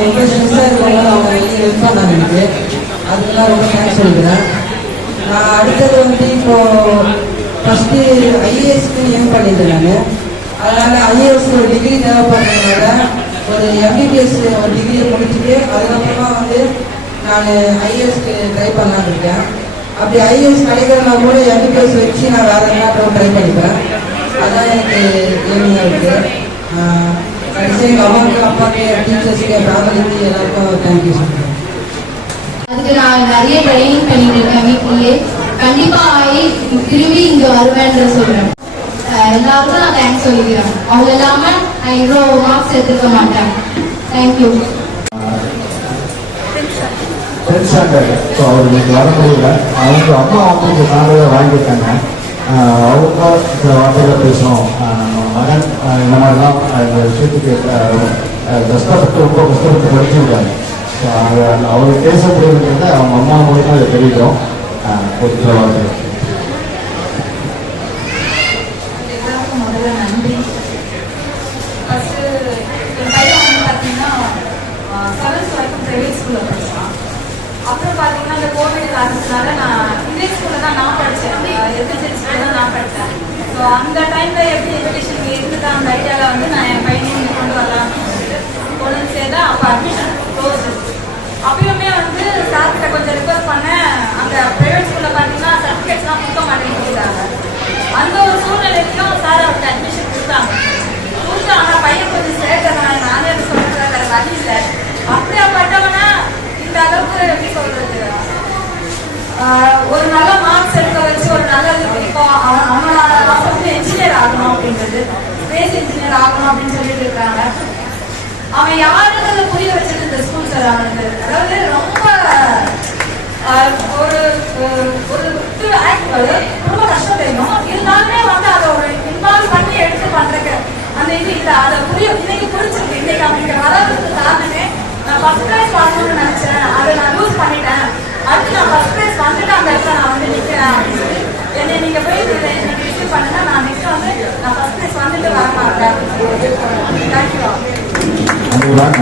ரொம்ப ஸ்ட்ரெஸ்ஸாக இருக்கவங்க அவங்க ஹெல்ப் பண்ணாங்க எனக்கு. அதுக்கெல்லாம் ரொம்ப தேங்க்ஸ் சொல்லிக்கிறேன். நான் அடுத்தது வந்து இப்போ ஃபஸ்ட்டு ஐஏஎஸ்க்கு ஏம் பண்ணியிருந்தேன் நான் அதனால் ஐஏஎஸ் ஒரு டிகிரி தேவைப்படுறதுனால ஒரு எம்பிபிஎஸ் ஒரு டிகிரியை முடிச்சுட்டு அதுக்கப்புறமா வந்து நான் ஐஏஎஸ்க்கு ட்ரை பண்ணலான்னு இருக்கேன். அப்படி ஐஏஎஸ் கிடைக்கிறதுனா கூட எம்பிபிஎஸ் வச்சு நான் வேறு எங்கேயாட்டும் ட்ரை பண்ணிப்பேன் அதான் எனக்கு ஏமியாக இருக்குது எங்கள் அம்மாவுக்கு அப்பாவுக்கு டீச்சர்ஸ்க்கு ஃபேமிலிக்கு எல்லாருக்கும் தேங்க்யூ சொல்கிறேன் அதுக்கு நான் நிறைய ட்ரைனிங் பண்ணிட்டு இருக்கேன் வீட்லயே கண்டிப்பா ஆகி திரும்பி இங்க வருவேன்ற சொல்றேன். எல்லாருக்கும் நான் தேங்க்ஸ் சொல்லிக்கிறேன். அவங்க இல்லாம நான் இவ்வளோ மார்க்ஸ் எடுத்துக்க மாட்டேன். Thank you tenth standard so அவர் இன்னைக்கு வர முடியல. அவங்க அம்மா வந்து வாங்கியிருக்காங்க. அவங்க பேசணும் விஷயத்துக்கு கஷ்டப்பட்டு ரொம்ப கஷ்டப்பட்டு படிச்சிருக்காங்க அவர் பேச முடியுங்கிறத அவங்க அம்மா மூலியமாக அதை தெரிவிக்கும் கொஞ்சம் முதல்ல நன்றி. என் பையன் வந்து பார்த்தீங்கன்னா ஸ்கூலில் படிச்சான். அப்புறம் பார்த்தீங்கன்னா இந்த கோவிட் காரணத்தினால நான் ஸ்கூலில் தான் நான் படித்தேன் எஸ்எஸ்எல் ஸ்கூலில் தான் நான் படித்தேன். ஸோ அந்த டைமில் எப்படி எஜுகேஷன் இருந்துட்டு அந்த ஐடியாவில் வந்து நான் என் பையன் அட்மிஷன் க்ளோஸ் அப்பயுமே வந்து சார்கிட்ட கொஞ்சம் ரிக்வஸ்ட் பண்ணேன். அந்த ப்ரைவேட் ஸ்கூலில் பார்த்தீங்கன்னா சர்டிஃபிகேட்ஸ்லாம் கொடுக்க மாட்டேங்கிறாங்க அந்த ஒரு சூழ்நிலைக்கும் சார் அவருக்கு அட்மிஷன் கொடுத்தாங்க. கொடுத்து ஆனால் பையன் கொஞ்சம் சேர்க்கிறதுனால நானே அது சொல்கிறேன் வேறு வழி இல்லை. அப்படியாப்பட்டவனா இந்த அளவுக்கு எப்படி சொல்றது? ஒரு நல்ல மார்க்ஸ் அவன் யாருங்கிறத புரிய வச்சது இந்த ஸ்கூல் சார் அவனுக்கு அதாவது ரொம்ப ஒரு ஒரு- ரொம்ப கஷ்டம் தெரியும்? இருந்தாலுமே வந்து அதை ஒரு இன்வால்வ் பண்ணி எடுத்து பண்றதுக்கு அந்த இது இல்லை. அதை புரிய இன்னைக்கு புரிஞ்சிருக்கு. இன்னைக்கு அவனுக்கு வளர்றதுக்கு காரணமே நான் ஃபர்ஸ்ட் ப்ரைஸ் வாங்கணும்னு நினைச்சேன். அதை நான் லூஸ் பண்ணிட்டேன். அடுத்து நான் ஃபர்ஸ்ட் ப்ரைஸ் வந்துட்டு அந்த இடத்துல நான் வந்து நிற்கிறேன் அப்படின்னு சொல்லி என்னை நீங்க போய் எனக்கு ரிசீவ் பண்ணுங்க. நான் நெக்ஸ்ட் வந்து நான் ஃபர்ஸ்ட் ப்ரைஸ் வந்துட்டு வர மாட்டேன் தேங்க்யூ अनुराग